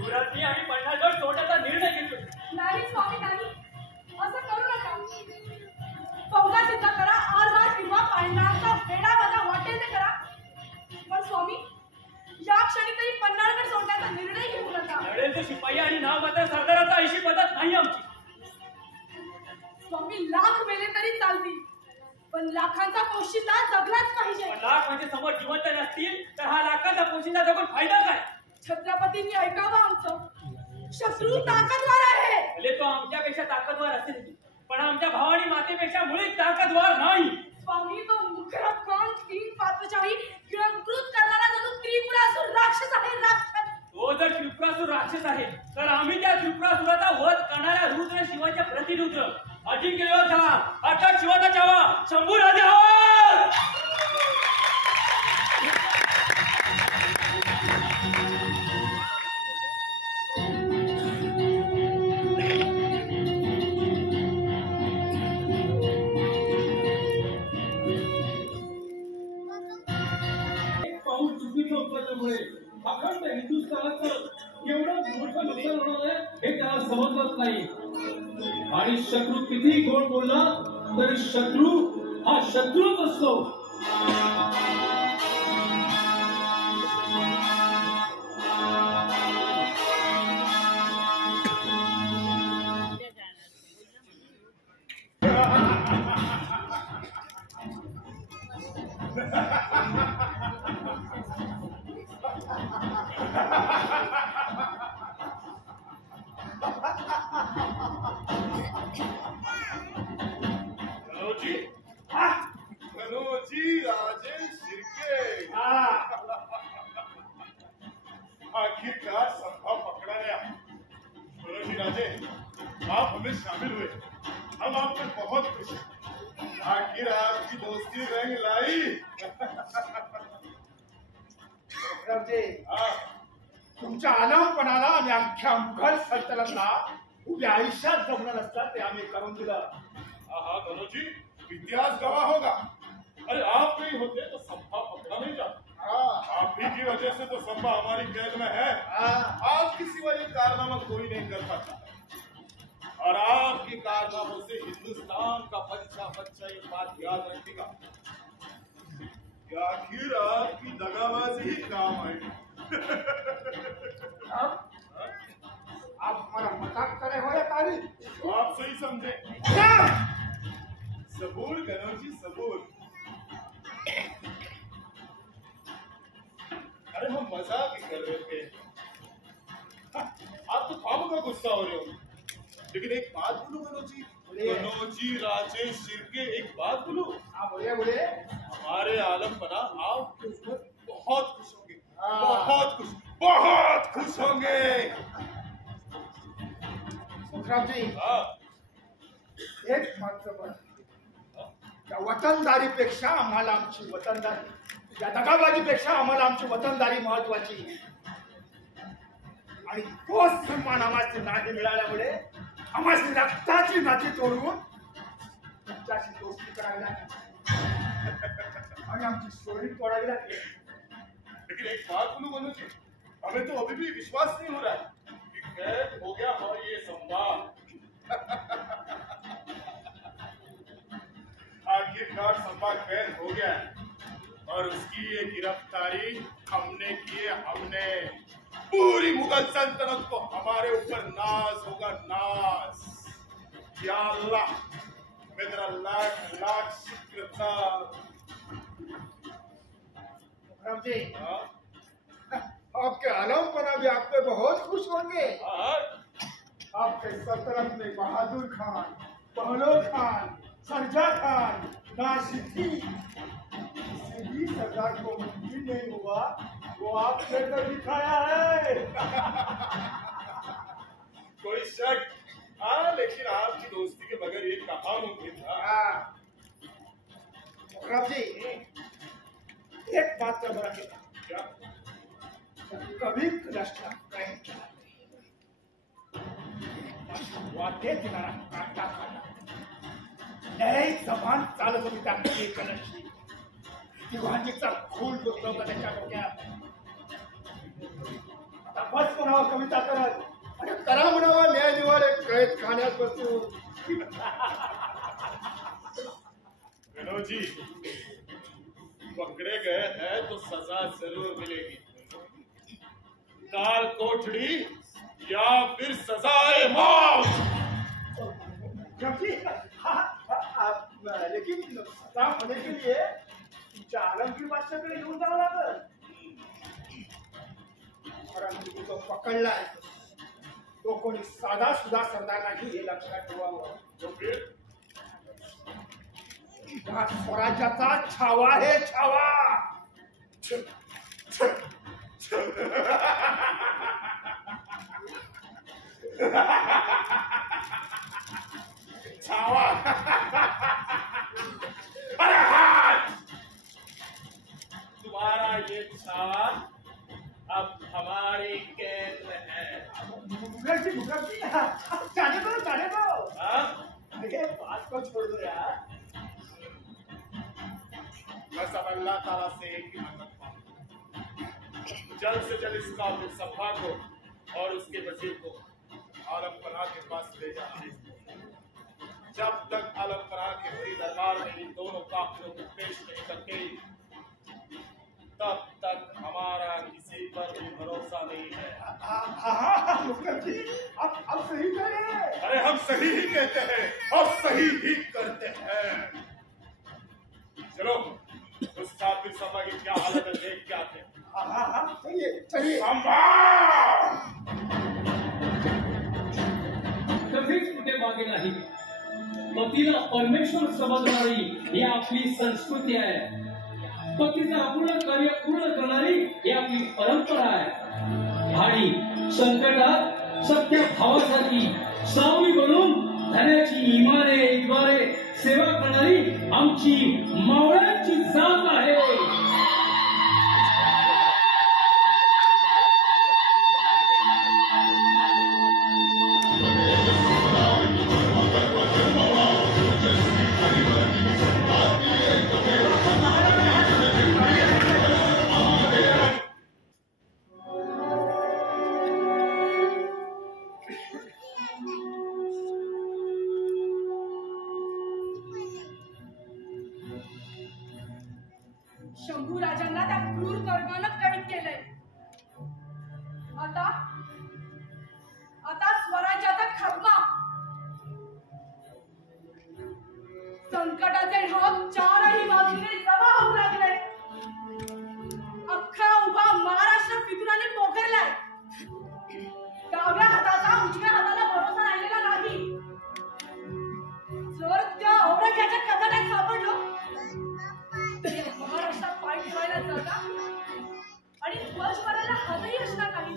युवराजनी आम्ही 50 गट सोडण्याचा निर्णय घेतलो. नाही स्वामी नाही, असं करू नका. फौजा सिद्ध करा, आरमार किंवा पांढराचा वेडा माझा वाटेल ते करा. पण स्वामी, या क्षणी तरी 50 गट सोडण्याचा निर्णय घेऊ नका. लढेल शिपाई आणि नाव मात्र सरदाराचा 80 पद्धत नाही आमची. स्वामी, लाख मेले तरी चालतील, पण लाखांचा पोशिंदा जगलाच पाहिजे. लाख म्हणजे समोर जिवंत नसतील तर हा लाखांचा पोशिंदा जगून फायदा काय? छत्रपतींनी ऐकावं आमचं. शत्रू ताकदवार आहे. भले तो आमच्यापेक्षा ताकदवार असेल, पण आमच्या भावानी मातेपेक्षा मुळीच ताकदवार नाही. स्वामी, तो मुखरब खान 3 पात्रशाही गिळंकृत करणारा जणू त्रिपुरासुर राक्षस आहे. राक्षस तो जर त्रिपुरासुर राक्षस आहे तर आम्ही त्या त्रिपुरासुराचा वध करणाऱ्या रुद्र शिवाच्या प्रतिरुद्र अजिंक्य योद्धा अर्थात शिवाचा चावा शंभू राजा आहोत. अखंड हिंदुस्थानाचं एवढं मोठं नुकसान होणार आहे हे त्याला समजलंच नाही. आणि शत्रू किती गोड बोलला तरी शत्रू हा शत्रूच असतो. आखिरकार संभव पकड़ा गया। मनोजी राजे, आप हमें शामिल हुए, हम आप पर बहुत खुश हैं। आखिर आपकी दोस्ती रंग लाई। राजे, तुमच्या आलमपणाला आणि अख्ख्या मुघल सल्तनतला उद्या आयुष्यात जमलं नसतं ते आम्ही करून दिलं. हाँ मनोजी, इतिहास गवाह होगा। अरे आप नहीं होते तो संभा पकड़ा नहीं जाता। आप ही की वजह से तो संभा हमारी कैद में है। आपकी सिवा ये कारनामा कोई नहीं कर सकता और आपकी कारनामों से हिंदुस्तान का बच्चा बच्चा ये बात याद रखेगा कि आखिर आपकी दगाबाजी ही काम आएगी। आप हमारा मजाक करे हो या तारीफ? आप सही समझे। सबूर करो जी, सबूर। अरे हम मजाक ही कर रहे थे। आप तो खामखा गुस्सा हो रहे हो, लेकिन एक बात बोलूं मनोजी, मनोजी राजेश शिर्के, एक बात बोलूं। हाँ बोलिए बोलिए। हमारे आलमपना आपके ऊपर बहुत खुश होंगे, बहुत खुश होंगे। सुखराम जी, एक मात्र बरं, त्या वतनदारीपेक्षा आम्हाला आमची वतनदारी, या दगाबाजीपेक्षा आम्हाला आमची वतनदारी महत्वाची. आणि तोच सन्मान आम्हाला नाही मिळाल्यामुळे आम्हाला रक्ताची नाती तोडून तुमच्याशी दोस्ती करावी लागली आणि आमची सोयरी तोडावी लागली. लेकिन एक बात बोलूं मनोजी, हमें तो अभी भी विश्वास नहीं हो रहा है कि कैद हो गया और ये संवाद। आखिरकार संवाद कैद हो गया और उसकी ये गिरफ्तारी हमने की है। हमने पूरी मुगल सल्तनत को हमारे ऊपर नाज होगा, नाज। या अल्लाह, मेरा लाख लाख शुक्र था। जी, आपके आलमपना भी आप पे बहुत खुश होंगे। आपके सल्तनत में बहादुर खान, पहलो खान, सरजा खान, नाशिकी, किसी भी सरदार को मुमकिन नहीं हुआ वो आपने कर दिखाया है। कोई शक? हाँ, लेकिन आपकी दोस्ती के बगैर ये कहाँ मुमकिन था। जी, एक बात का बड़ा क्या, कभी कलशला प्रेम केला वाटे दिनारा काटा खाला लय जबान चालत होती त्या कलशची. दिवाणजीचा खून गुंतवला त्याच्या डोक्यात. बस म्हणावा कविता करत आणि करा म्हणावा न्याय निवाडे कैद खाण्यात बसून. विनोद जी, पकड़े गए हैं तो सजा जरूर मिलेगी. काल कोठड़ी या फिर सजाए मौत. लेकिन सजा होने के लिए तुमच्या आलमगीर बादशाहकडे घेऊन जावं लागल. परंतु तो पकडलाय तो कोणी साधा सुद्धा सरदार नाही हे लक्षात ठेवावं. तो फिर या स्वराज्याचा छावा आहे छावा. छावा. अरे हाँ, तुम्हारा ये छावा अब हमारी कैद में है. मुखर्जी जाने दो. हाँ? अरे बात को छोड़ दो यार. बस अब अल्लाह ताला से एक ही मदद मांगो. जल्द से जल्द इस काफिर सभा को और उसके वजीर को आलम पनाह के पास ले जाना. जब तक आलम पनाह के बड़ी दरबार में इन दोनों काफिरों को पेश नहीं करते तब तक हमारा किसी पर भी भरोसा नहीं है. हाँ मुखर्जी अब सही कह रहे हैं. अरे हम सही ही कहते हैं और सही ही करते हैं. चलो उस काफिर सभा की क्या हालत है देख के आते हैं. हाँ चलिए. कधीच कुठे मागे नाही. पतीला परमेश्वर समजणारी ही आपली संस्कृती आहे. पतीचं अपूर्ण कार्य पूर्ण करणारी ही आपली परंपरा आहे. आणि संकटात सत्य भावासाठी सावली बनून धन्याची इद्वारे सेवा करणारी आमची मावळ्यांची जात आहे. शंभू राजांना त्या क्रूर कर्मानं कैद केलंय. आता स्वराज्याचा खात्मा. संकटाचे ढग चारही बाजूने जमा होऊ लागले. अख्खा उभा महाराष्ट्र पितुराने पोखरलाय. डाव्या हाताचा उजव्या हाताला भरोसा राहिलेला नाही. जर त्या औरंग्याच्या कथाण्यात सापडलो महाराष्ट्रात पाय ठेवायला जागा आणि ध्वज करायला हातही असणार नाही.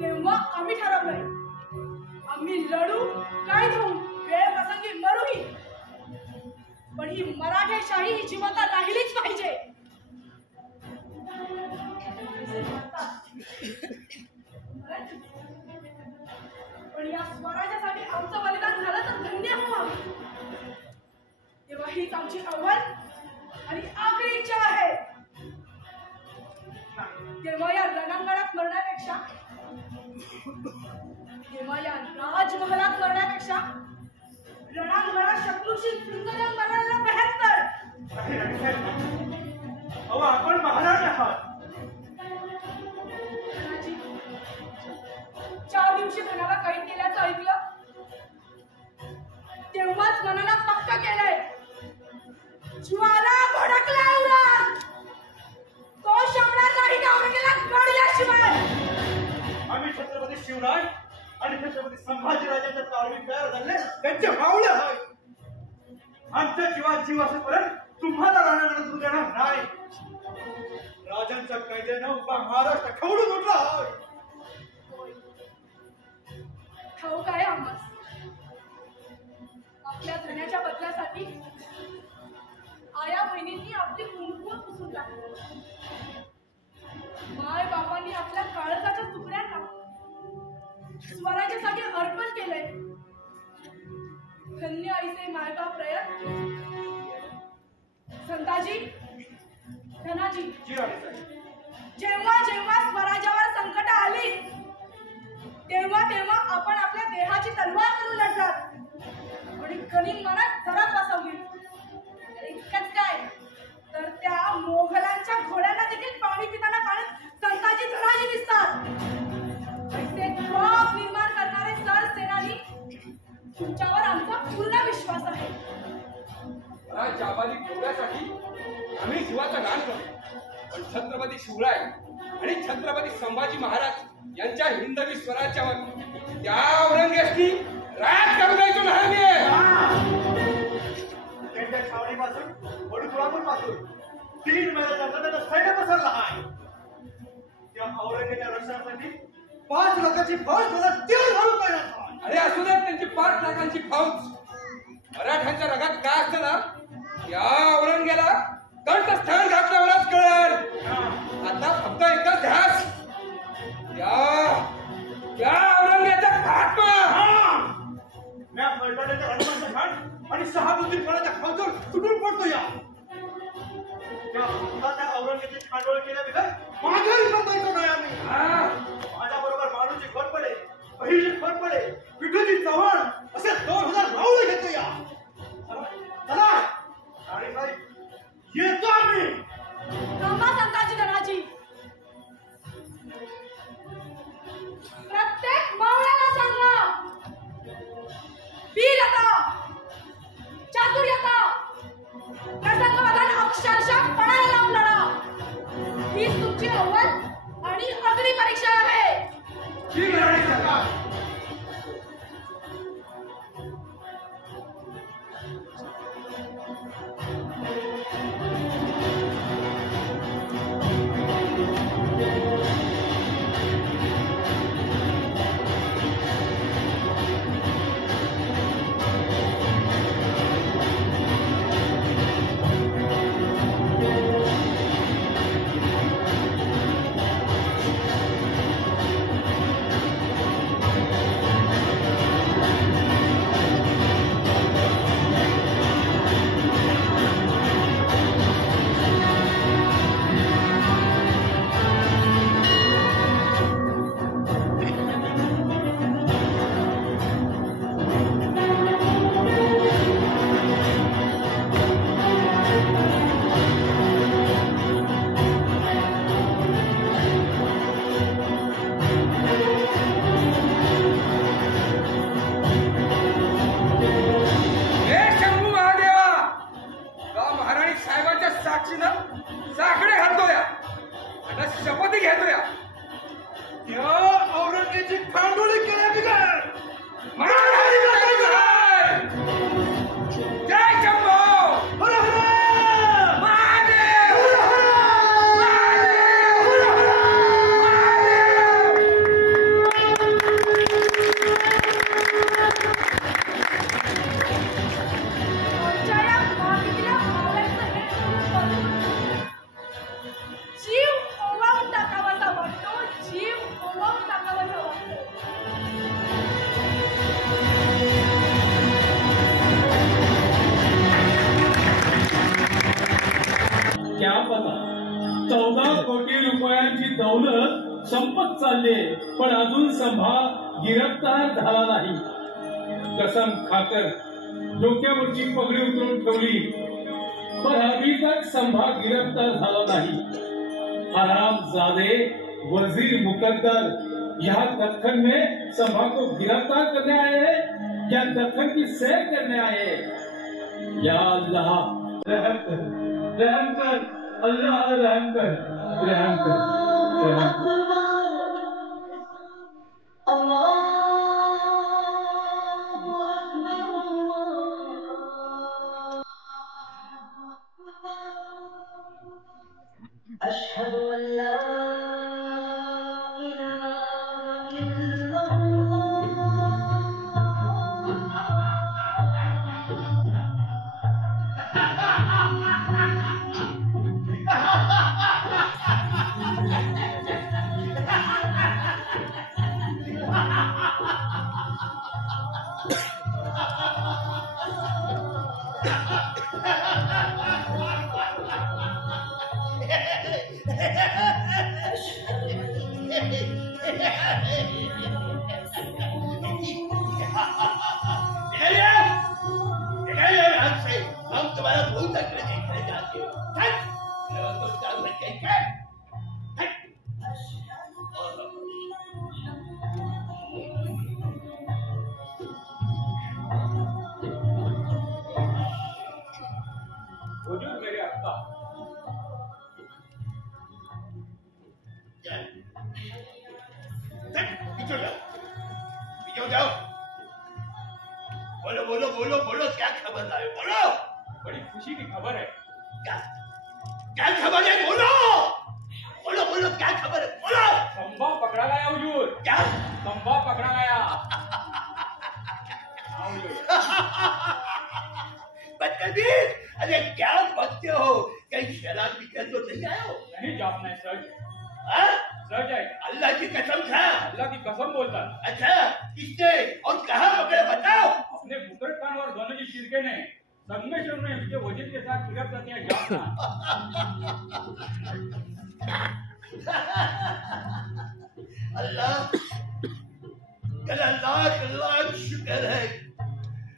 तेव्हा आम्ही ठरवलंय आम्ही लढू काय होऊ वेळ प्रसंगी मरूही पण ही मराठेशाही ही जिवंत राहिलीच पाहिजे. पण या स्वराज्यासाठी आमचं बलिदान झालं तर धन्य व्हावं. तेव्हा हीच आमची अव्वल आणि आखरी इच्छा आहे. तेव्हा या रणांगणात मरण्यापेक्षा राजमहालात मरण्यापेक्षा रणांगणात शत्रूशी झुंजण्यात मरण्याला बेहत्तर. अहो आपण महाराज आहात. 4 दिवशी मनाला कैद केल्याचं ऐकलं तेव्हाच मनाला पक्का केलंय ज्वाला भडकला उरात तो शमणार नाही औरंगजेबाला गडल्याशिवाय. आम्ही छत्रपती शिवराज आणि छत्रपती संभाजीराजांच्या तालमीत तयार झाले त्यांचे मावळे आहेत. आमच्या जीवात जीव असेपर्यंत तुम्हाला राहणार देणार नाही. राजांच्या कैदेनं उभा महाराष्ट्र खवडून उठला आहे. ठाऊक आहे आम्हास आपल्या धन्याच्या बदल्यासाठी आया बहिणींनी आपली कुंकू पुसून टाकली. माय बापांनी आपल्या काळजाच्या तुकड्यांना स्वराज्यासाठी अर्पण केलंय. धन्य आईचे मायबाप प्रयत्न. संताजी धनाजी जेव्हा जेव्हा स्वराज्यावर नाहीत तेव्हा तेव्हा आपण आपल्या देहाची तलवार करून लढतात आणि कणिक मनात जरा बसवली. इतकंच काय तर त्या मोगलांच्या घोड्यांना देखील पाणी पिताना पाण्यात संताजी धनाजी दिसतात. असे खौफ निर्माण करणारे सर सेनानी तुमच्यावर आमचा पूर्ण विश्वास आहे. जाबादी ठेवण्यासाठी आम्ही जीवाचा रान करतो, पण छत्रपती शिवराय आणि छत्रपती संभाजी महाराज यांच्या हिंदवी स्वराज्यावर त्या औरंगजेबाची राज करू द्यायचो नाही. त्यांच्या छावणीपासून वडूजबाबूपासून 3 मैलाचा त्याचा सैन्य पसरला आहे. त्या औरंगजेबाच्या रक्षणासाठी 5 लाखाची फौज मला देऊन घालून करण्यात. अरे असू द्या त्यांची 5 लाखांची फौज. मराठ्यांच्या रगात काय असतं ना, या औरंगजेबाला कंठस्थान घातल्यावरच कळेल. आता फक्त एकच ध्यास, या औरंगजेबाचा खात्मा. मी फलटणच्या हनुमानचा घाट आणि शहाबुद्दीन खानाच्या खांद्यावर तुटून पडतो. त्या भक्ताच्या औरंगजेबाची खांडोळ केल्याबद्दल माझ्याही बंदायचो नाही आम्ही. माझ्या बरोबर मारूची घोरपडे, पहिली घोरपडे, विठूजी चव्हाण असे 2000 राऊळ घेतो. या चला राणीसाहेब, येतो आम्ही. थांबा संताजी धनाजी. प्रत्येक मावळ्याला सांगा, वीरता, चातुर्यता, प्रसंगवधान अक्षरशः पणाला लावून लढा. हीच तुमची अव्वल आणि अग्नी परीक्षा आहे. जी राणी सरकार. साखळे घालतोय आता शपथ घेतोय. त्या औरंगजेबाची खांडोळी केल्याबद्दल जय शंभो. हर हर महादेव. आमच्या या मातीला मावळ्यांचं हे बघून जीव ओवाळून टाकावासा वाटतो. जीव ओवाळून टाकावासा वाटतो. क्या पता 14 कोटी रुपयांची दौलत संपत चालली, पण अजून संभा गिरफ्तार झाला नाही. कसम खाकर डोक्यावरची पगडी उतरवून ठेवली, पण अभी तक संभा गिरफ्तार झाला नाही. हरामजादे वजीर मुकद्दर यहाँ दक्कन में संभा को गिरफ्तार करने आए हैं या दक्कन की सैर करने आए हैं? या अल्लाह रहम कर, रहम कर, अल्लाह रहम कर, रहम कर, रहम कर. أشهد أن لا إله إلا الله. हमसे हम तुम्हारा भूल तक देखने जाते हो। हुजूर मेरे अब्बा पीछे जाओ। बोलो बोलो बोलो बोलो, क्या खबर लाए? बोलो। बड़ी खुशी की खबर है। क्या क्या खबर है? बोलो बोलो बोलो, क्या खबर है? बोलो। संभा पकड़ा गया हुजूर। क्या? संभा पकड़ा गया। हाँ हुजूर। बदतमीज, अरे क्या बकते हो? कहीं शराब पीकर तो नहीं आए हो? नहीं जापना सच हाँ? सच है। अल्लाह की कसम था। अल्लाह की कसम बोलता। अच्छा, किसने और कहाँ पकड़े बताओ? अपने मुकरद खान और दोनों जी शिरके ने संगमेश्वर में उसके वजीर के साथ फिरक करते हैं जापना। अल्लाह लाख लाख शुक्र है,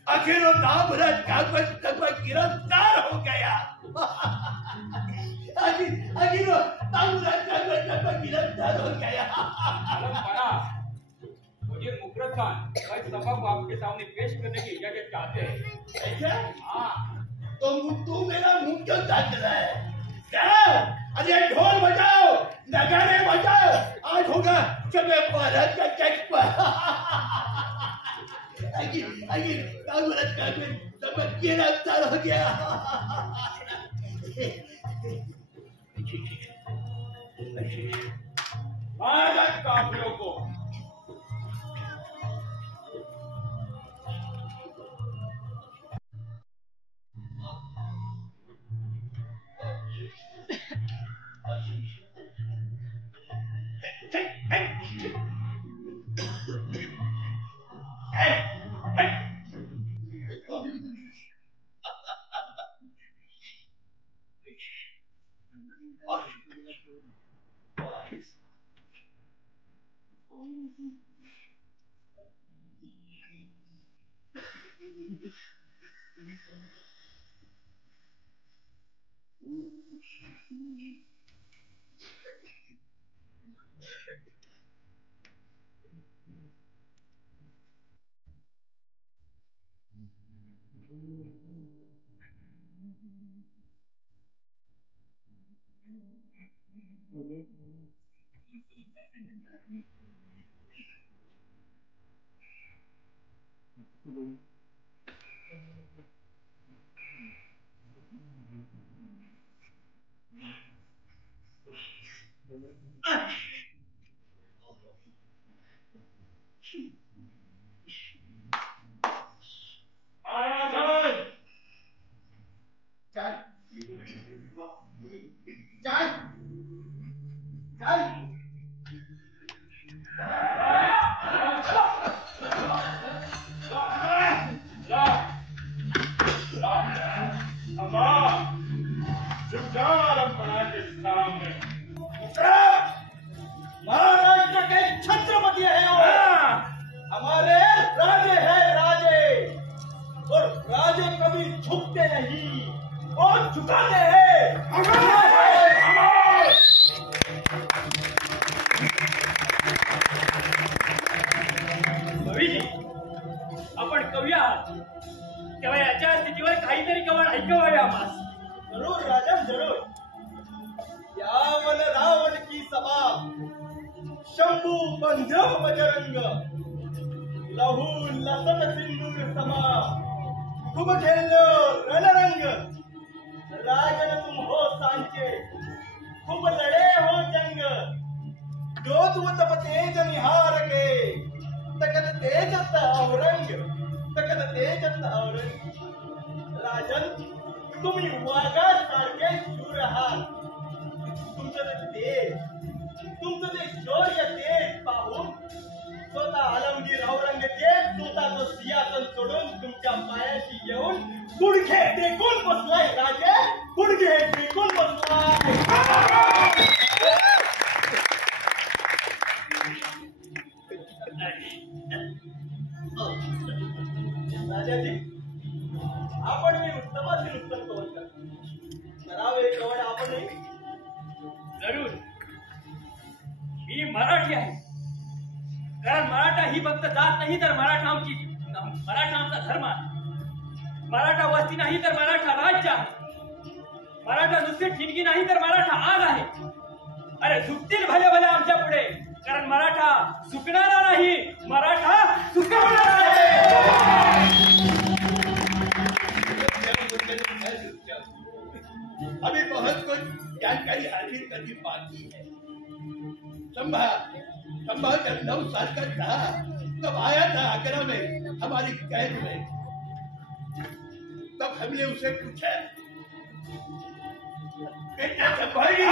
आखिर वो नामुराद कागज तक गिरफ्तार हो गया। आखिर वो नामुराद कागज तक गिरफ्तार हो गया। आलम परा वजीर मुकरद खान भाई सभा को आपके सामने पेश करने की इजाजत चाहते हैं। ऐसा? हाँ तो तू मेरा मुंह क्यों ताक रहा है? क्या? अरे ढोल बजाओ, नगाड़े बजाओ, आज होगा शबे बारात का जश्न। आगे नामुराद कागज तक गिरफ्तार हो गया। भारत काफिरों को महाराष्ट्र के छत्रपति है वो। हमारे राजे हैं राजे, और राजे कभी झुकते नहीं और झुकाते हैं। कवी आपण कवी आहात तेव्हा याच्या स्थितीवर काहीतरी कवळ ऐकवावे आम्हास. जरूर राजन जरूर. यावन रावण की सभा, शंभू बंधव बजरंग, लहू लसत सिंदूर समा, खूब खेलो रणरंग. राजन तुम हो सांचे, खूब लड़े हो जंग. जोधु तब तेज निहार के, तकत तेजत औरंग, तकत तेजत औरंग. राजन तुम्ही वाघासारखे शूर आहात. तुमचं ते शौर्य तेज पाहून स्वतः आलमगीर औरंगजेब स्वतःचं सिंहासन सोडून तुमच्या पायाशी येऊन गुडघे टेकून बसला मराठा ही फक्त जात नाही तर मराठा आमचा धर्म आहे. मराठा वस्ती नाही तर मराठा राज्य आहे. मराठा नुसती ठिणगी नाही तर मराठा आग आहे. अरे झुकतील भले भले आमच्या पुढे, कारण मराठा झुकणारा नाही, मराठा झुकवणारा आहे. अभी बहुत कुछ जानकारी हासिल करनी बाकी है. संभा जब 9 साल का था तब आया था आगरा में हमारी कैद में. तब हमने उसे पूछा, बेटा संभाजी,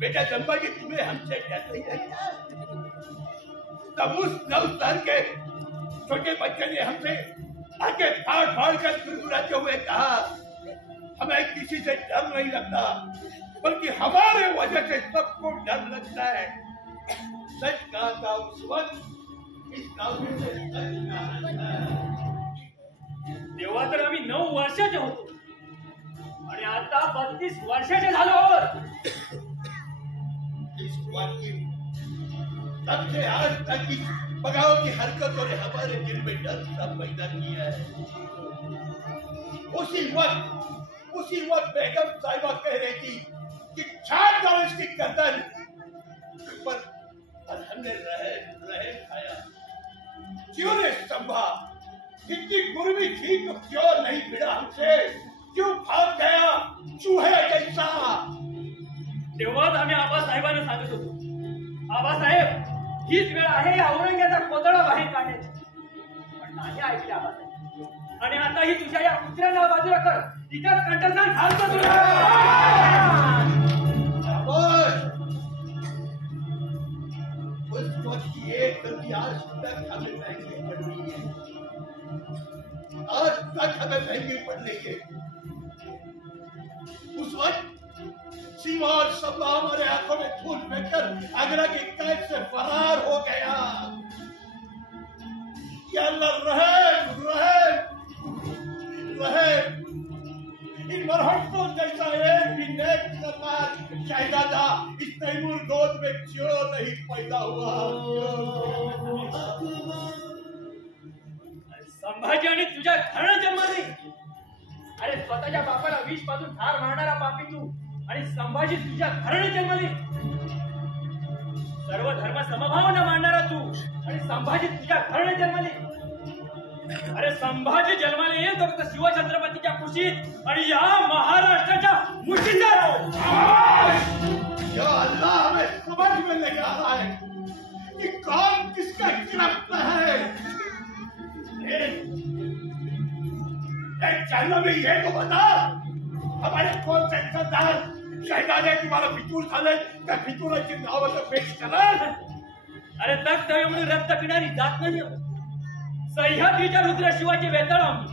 बेटा संभाजी तुम्हें हमसे डर नहीं लगता? तब उस 9 साल के छोटे बच्चे ने हमसे आगे फाड़ कर गुड़गुड़ाते हुए कहा, हमें किसी से डर नहीं लगता, बल्कि हमारे वजह से सबको डर लगता है. सच कहा था उस वक्त, इस गांव में से सच कहा. तेव्हा तर आम्ही 9 वर्षाचे होतो आणि आता 32 वर्षाचे झालो आहोत. इस बात की तब से आज तक की बगावत की हरकतों ने हमारे दिल में डर सा पैदा किया है. उसी वक्त बेगम साहिबा कह रही थी कि छाट दो इसकी गर्दन पर, और हमने रहे खाया. क्यों ने संभा इतनी गुरबी थी तो क्यों नहीं भिड़ा हमसे? क्यों भाग गया चूहे जैसा? तेव्हाच आम्ही आबासाहेबांना सांगत होतो, आबासाहेब हीच वेळ आहे या औरंग्याचा कोतळा बाहेर काढण्याची. पण नाही ऐकले आबासाहेब, आणि आता ही तुझ्या या कुत्र्याला बाजूला कर, तिच्याच कंठस्थान घालतो तुला. उस वक्त की एक गलती आज तक हमें महंगी पड़ रही है. आज तक हमें महंगी पड़ रही है. उस वक्त सीमा और संभा हमारे आंखों में धूल फेंककर आगरा की कैद से फरार हो गया. या अल्लाह रहे इन मरहमतों जैसा एक भी नेक सरदार शहजादा इस तैमूर गोद में क्यों नहीं पैदा हुआ? संभाजी आणि तुझ्या घराणं जन्म नाही. अरे स्वतःच्या बापाला विष पाजून ठार मारणारा पापी तू, आणि संभाजी तुझ्या घराणे जन्मले. सर्व धर्म समभावना मांडणारा तू, आणि संभाजी तुझ्या घराणे जन्मले. अरे संभाजी जन्माला येईल तो फक्त शिवछत्रपतीच्या कुशीत आणि या महाराष्ट्राच्या मुठीत राहो. या अल्लाह हमें समझ में नहीं आ रहा है कि कौन किसका गिरफ्त है. चलो में ये तो बता, हमारे कौन से सरदार शहजादे तुम्हाला फितूर झाले त्या फितुराची नावाचं पेश करा. अरे तख्त म्हणून रक्त पिणारी जात नाही. सह्याद्रीच्या रुद्र शिवाची वेताळ आम्ही,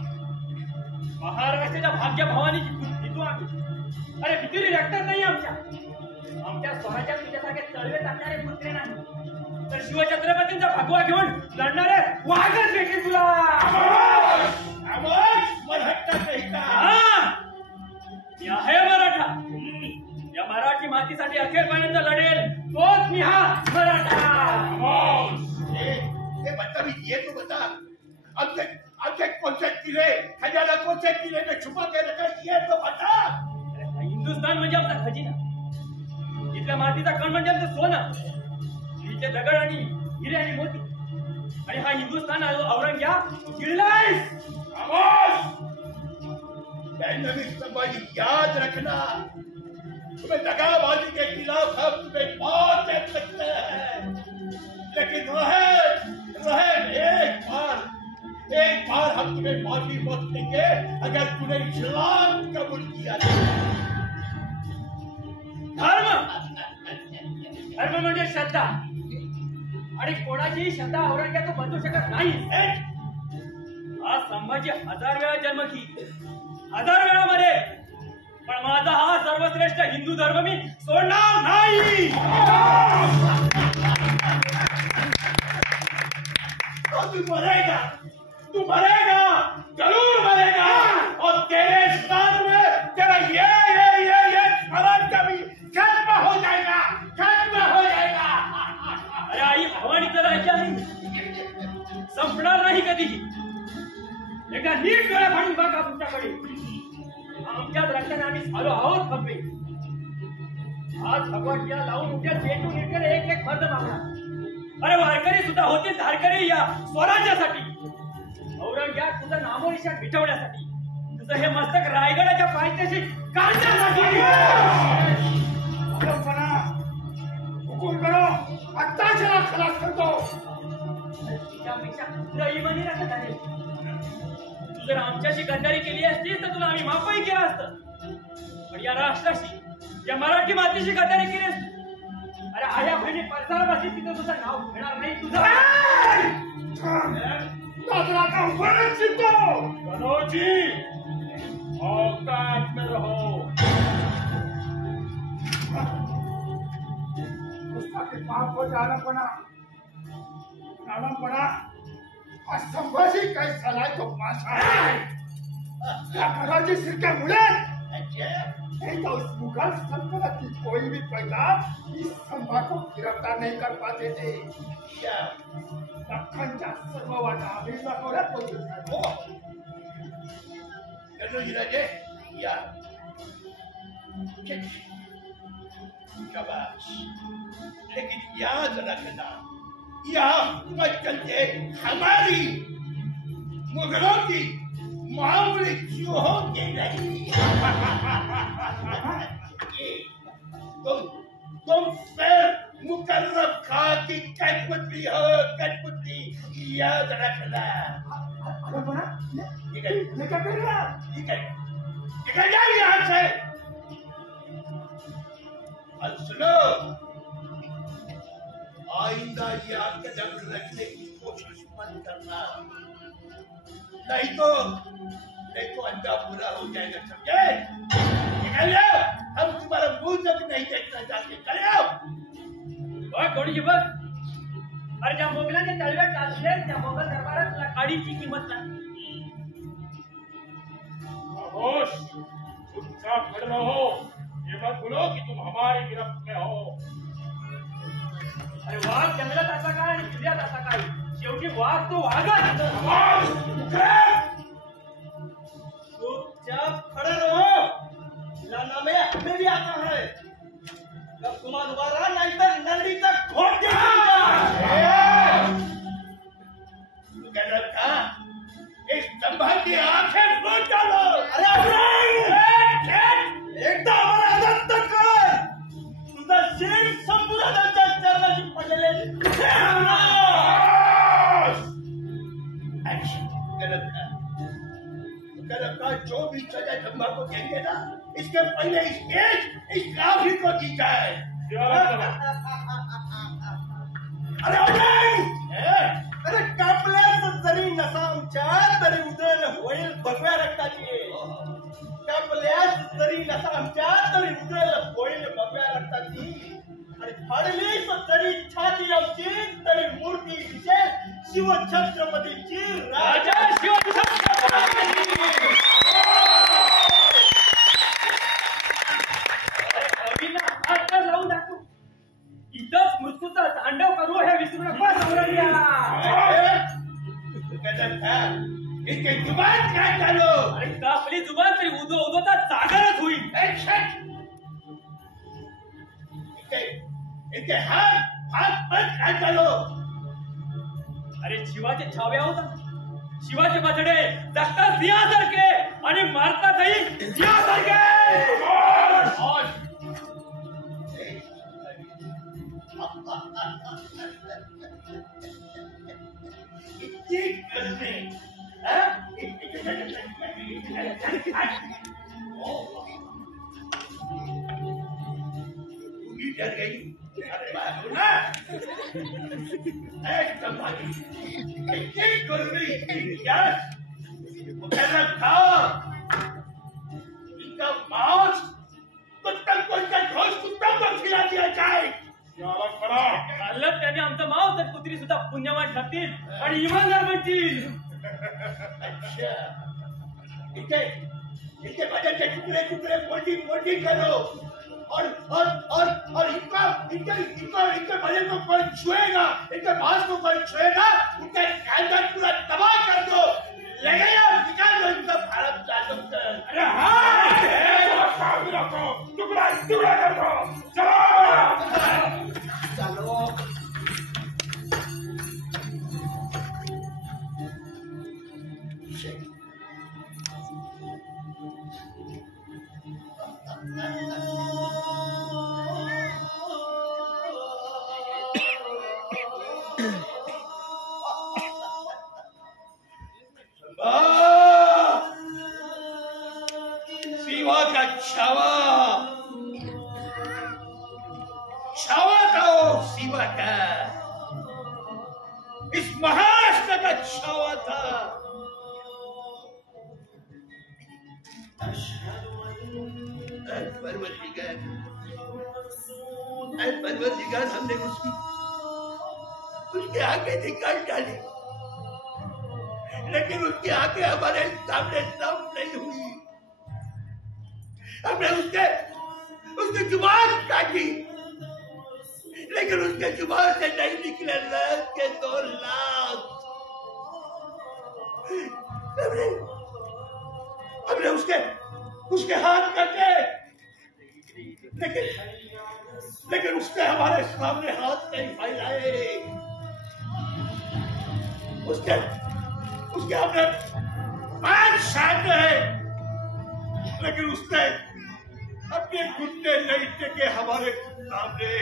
महाराष्ट्राच्या भाग्य भवानीची फितू आम्ही. अरे फितुरी रक्त नाही आमच्या स्वराज्यात तुझ्यासारखे तळवे टाकणारे कुत्रे नाही, तर शिवछत्रपतींचा भगवा घेऊन लढणारे वाघच भेटेल तुला. आहे मराठा, या मराठी मातीसाठी अखेरपर्यंत लढेल तोच मी हा मराठा. ये तो बता, अब तक कौन से किले खजाना कौन से किले में छुपा के रखा, ये तो बता. हिंदुस्थान म्हणजे आमचा खजिना, इथल्या मातीचा कण म्हणजे आमचं सोनं, इथे दगड आणि हिरे आणि मोती, आणि हा हिंदुस्थान औरंग्या जिल्हास. संभाजी याद रखना, तुम्हें दगाबाजी के खिलाफ हम तुम्हें मौत दे सकते हैं, लेकिन एक बार हम तुम्हें माफी मत देंगे अगर तूने इस्लाम कबूल किया. धर्म म्हणजे श्रद्धा, आणि कोणाचीही श्रद्धा औरंग्या तो बदलू शकत नाही. हा संभाजी 1000 वेळा जन्म घेईल, 1000 वेळा मरे, पण माझा हा सर्वश्रेष्ठ हिंदू धर्म मी सोडणार नाही. तू मरेगा, जरूर मरेगा, और तेरे स्थान में तेरा संपणार नाही कधीही. एकदा नीट डोळा फाडून बघा तुमच्याकडे. आमच्याच रक्ताने आम्ही झालो आहोत खपे. आज भगवतीला लावून उद्या पेटून इकडे एक एक मर्द मागणार. अरे वारकरी सुद्धा होते धारकरी या स्वराज्यासाठी. औरंग्यात तुझं नामोनिशाण मिटवण्यासाठी. तुझं हे मस्तक रायगडाच्या पायथ्याशी काढण्यासाठी. हुकुम करो, आत्ता चला खलास करतो. तिच्यापेक्षा तुला इमानी राखत आहे. तू जर आमच्याशी गद्दारी केली असतीस तर तुला आम्ही माफही केलं असतं. पण या राष्ट्राशी, या मराठी मातीशी गद्दारी केली असती. अरे आया बहिणी परसारापाशी तिथं तुझं नाव घेणार नाही. तुझं मनोजी, औकात में रहो. पाप हो जानापणा हा संभाजी काय झालाय तो मासा. या घराची शिरक्यामुळे तो इस मुगल सल्तनत की कोई भी पैदा इस संभा को गिरफ्तार नहीं कर पाते थे. दख्खनच्या सर्व वाटा आम्हीचा कोऱ्यात पोहोचलो. राजे या शाबाश. लेकिन याद रखना, यह हुकूमत चलते हमारी, मुगलों की मामूली चूहों के नहीं. तुम फिर मुकर्रम खां की कठपुतली हो, कठपुतली. याद रखना. निकल जाओ यहाँ से. और सुनो, आइंदा ये आपके दम रखने की कोशिश मत करना. नहीं तो अंधा बुरा हो जाएगा. समझे? निकल जाओ. हम तुम्हारा मुंह तक नहीं देखना चाहते. चले आओ. बघ कोणी बघ. अरे ज्या मोगलांनी तलवार टाकले त्या मोगल दरबारात तुला काडीची किंमत नाही. खामोश, चुपचाप खड़े रहो. ये मत बोलो कि तुम हमारी गिरफ्त में हो. अरे वाघ जंगलात असा काय आणि किल्ल्यात असा काय. शेवटी वाघ तो वाघच. चुपचाप खड़े रहो. लाना में हमें भी आता है. जब तुम्हारा दोबारा नहीं तो नंदी तक घोट रखा इस संभाल की आंखें फूट डालो. एकदा हमारा आदत तक कर. तुझा शेर संपूर्णाच्या चरणाची पडलेले का जो भी सजा जम्मा को देंगे ना, इसके पहले इस काफी को दी जाए. अरे कापल्यास जरी नसा आमच्या तरी उधळण होईल भगव्या रक्ताची. कापल्यास जरी नसा आमच्या तरी उधळण होईल भगव्या रक्ताची. आणि फाडलीच जरी छाती आमची तरी मूर्ती दिसेल शिवछत्रपतीची. राजा शिवछत्रपती. हात लावून दाखवू. इथंच मृत्यूचा तांडव करू हे विसरू नका. इनके जुबान काट डालो. अरे कापली जुबान तरी उदोता जागरच होईल. इनके हाथ पर काट डालो. अरे शिवाचे छावे होता. शिवाचे बछडे जगतात सिंहासारखे आणि मारतातही सिंहासारखे. डर गई. इनका मांस कुत्ता को, इनका घोष कुत्ता को खिला दिया जाए. खाल्लं त्याने आमचं माव तर कुत्री सुद्धा पुण्यवान ठरतील आणि इमानदार बनतील. अच्छा, इनके बदन के टुकड़े टुकड़े मोटी करो. और इनके बदन को कोई छुएगा, इनके मांस को कोई छुएगा, उनका खानदान छावा छावा था वो शिवा का, इस महाराष्ट्र का छावा था। परवरदिगार हमने उसकी आंखें निकाल डाली, लेकिन उसकी आंखें हमारे सामने नम नहीं हुई। हमने उसकी जुबान काटी, लेकिन उसके जुबान से नहीं निकले लाख के 2 लाख। हमने उसके हाथ काटे, लेकिन उसने हमारे सामने हाथ नहीं फैलाए। उसके हमने पैर छाटे हैं, लेकिन उसने अपने घुटने नहीं टेके हमारे सामने।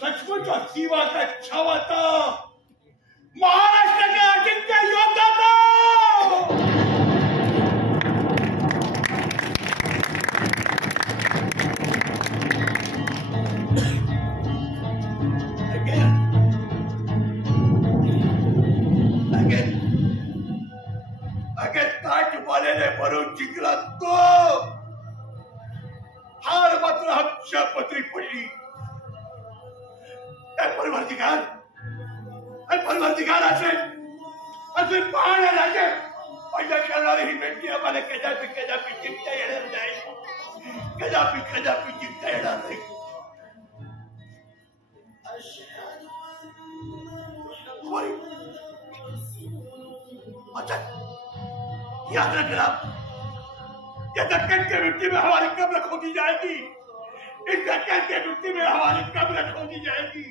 सचमुच शिवा का छावा था, महाराष्ट्र का अजिंक्य योद्धा था। अगर ताज वाले ने भरून जिंकला तो हार मात्र आमच्या पदरी पडली। परवरदिगार असे पाहणे राजे माझ्या करणारी ही व्यक्ती आम्हाला कदापि जिंकता येणार नाही, कदापि जिंकता येणार नाही। अच्छा, याद रखना, ये दक्कन के मिट्टी में हमारी कब्र खोदी जाएगी, इस दक्कन के मिट्टी में हमारी कब्र खोदी जाएगी।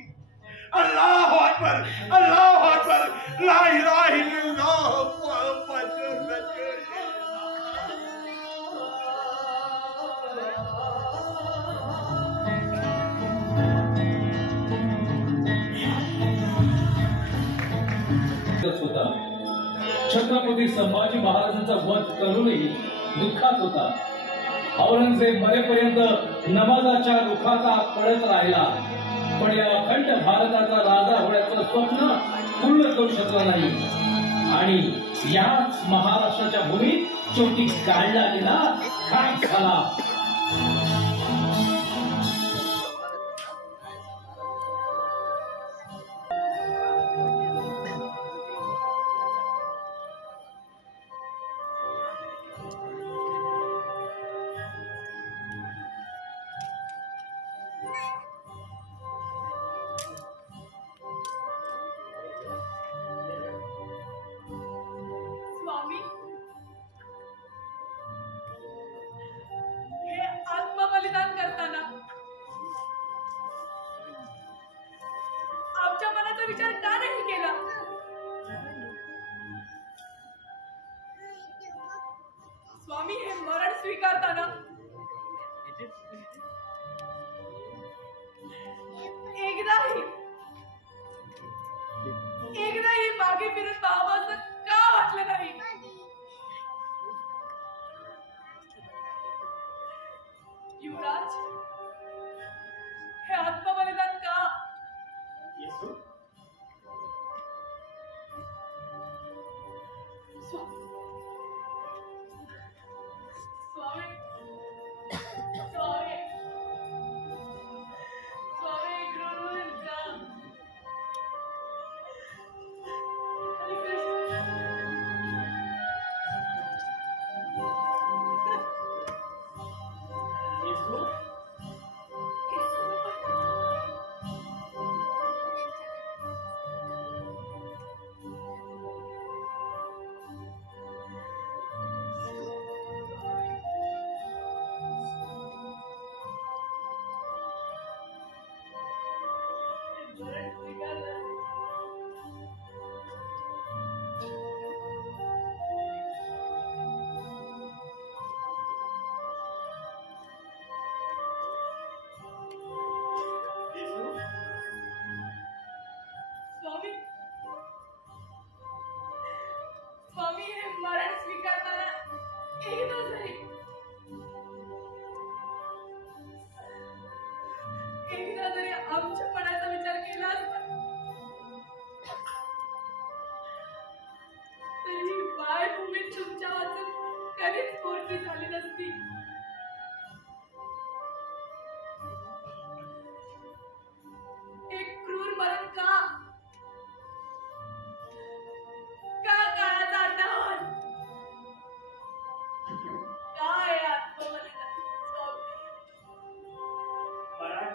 अल्लाह अकबर, अल्लाह अकबर, ला इलाहा इल्लल्लाह मुहम्मदुर होता। छत्रपती संभाजी महाराजांचा वध करूनही दुःखात होता। औरंगजेब मरेपर्यंत नमाजाच्या रुखाचा पडत राहिला, पण या अखंड भारताचा राजा होण्याचं स्वप्न पूर्ण करू शकला नाही। आणि याच महाराष्ट्राच्या भूमीत शेवटी काढला गेला, खाक झाला। स्वामी, हे आत्मबलिदान करताना आमच्या मनाचा विचार का नाही केला? स्वामी, हे मरण स्वीकारताना एकदाही मागे फिरून पाहावं असं का वाटलं नाही? युवराज, हे आत्मबलिदान का? स्वामी,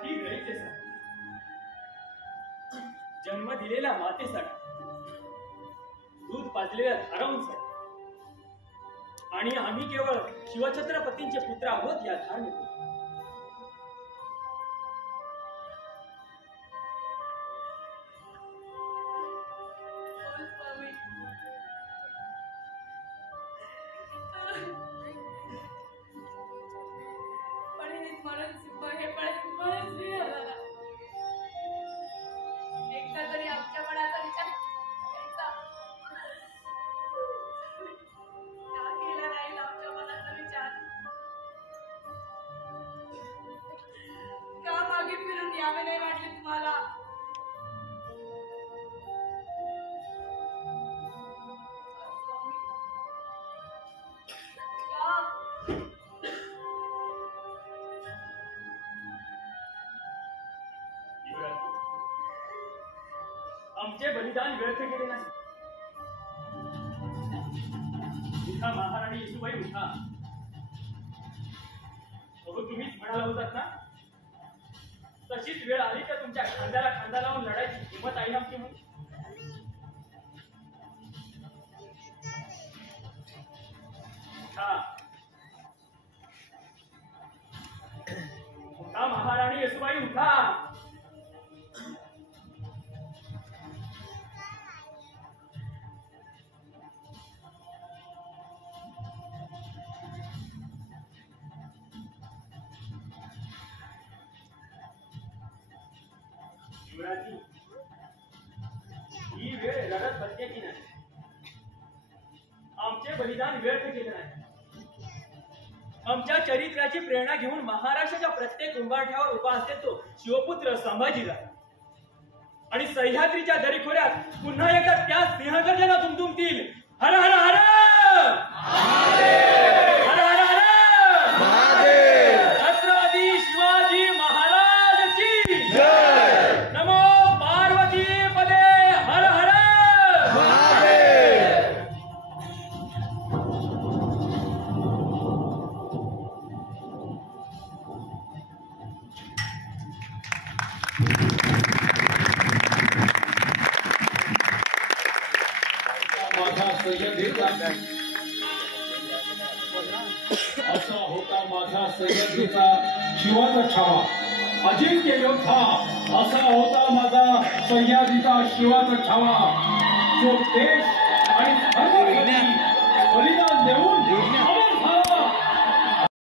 ठीक राहायचे सर. जन्म दिलेल्या मातेसाठी दूध पाजलेल्या धारांसाठी आणि आम्ही केवळ शिवछत्रपतींचे पुत्र आहोत या धारणेत. एकदा तरी आमच्या मनाचा विचार करायचा. का केला नाही आमच्या मनाचा विचार? का मागे फिरून यावे नाही वाटले तुम्हाला? आमचे बलिदान व्यर्थ गेले नाही. उठा महाराणी येसूबाई उठा. अहो तुम्हीच म्हणाला होतात ना तशीच वेळ आली तर तुमच्या खांद्याला खांदा लावून लढायची हिंमत आहे आमची म्हणून. उठा महाराणी येसूबाई उठा. ही वेळ लढत बसण्याची नाही. आमचे बलिदान व्यर्थ केले नाही. आमच्या चरित्राची प्रेरणा घेऊन महाराष्ट्राच्या प्रत्येक उंबाठ्यावर उभा असते तो शिवपुत्र संभाजीराव आणि सह्याद्रीच्या दरीखोऱ्यात पुन्हा एकदा त्या सिंहगर्जना दुमदुमतील. हर हर हर हर हर हर छत्रपती शिवाजी महाराज की जय. नमो पार्वती पदे हर हर असा होता माझा सह्याद्रीचा शिवाचा छावा. अजिंक्य योद्धा असा होता माझा सह्याद्रीचा शिवाचा छावा जो देश आणि धर्मासाठी बलिदान देऊन